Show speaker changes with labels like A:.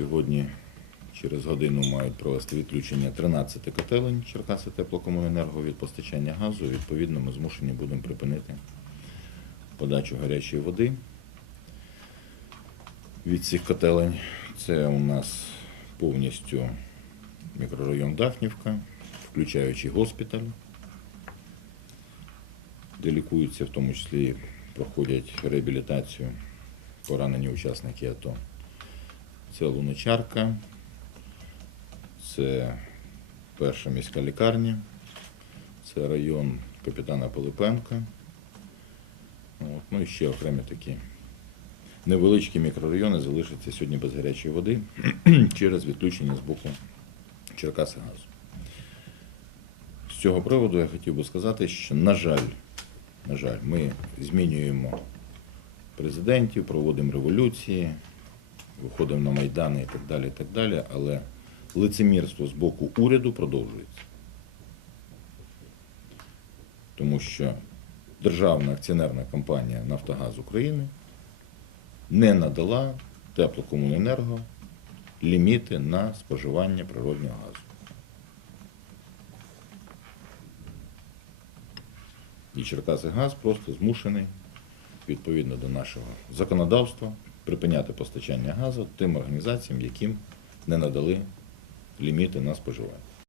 A: Сьогодні через годину мають провести відключення 13 котелень Черкаси теплокомуненерго від постачання газу. Відповідно, ми змушені будемо припинити подачу гарячої води від цих котелень. Це у нас повністю мікрорайон Дахнівка, включаючи госпіталь, де лікуються, в тому числі проходять реабілітацію поранені учасники АТО. Це Луночарка, це перша міська лікарня, це район капітана Пилипенка. От, ну і ще окремі такі невеличкі мікрорайони залишаться сьогодні без гарячої води через відключення з боку Черкасигазу. З цього приводу я хотів би сказати, що, на жаль, на жаль, ми змінюємо президентів, проводимо революції, виходимо на Майдани і так далі, і так далі, але лицемірство з боку уряду продовжується. Тому що державна акціонерна компанія Нафтогаз України не надала теплокомуненерго ліміти на споживання природнього газу. І Черкасигаз просто змушений, відповідно до нашого законодавства, припиняти постачання газу тим організаціям, яким не надали ліміти на споживання.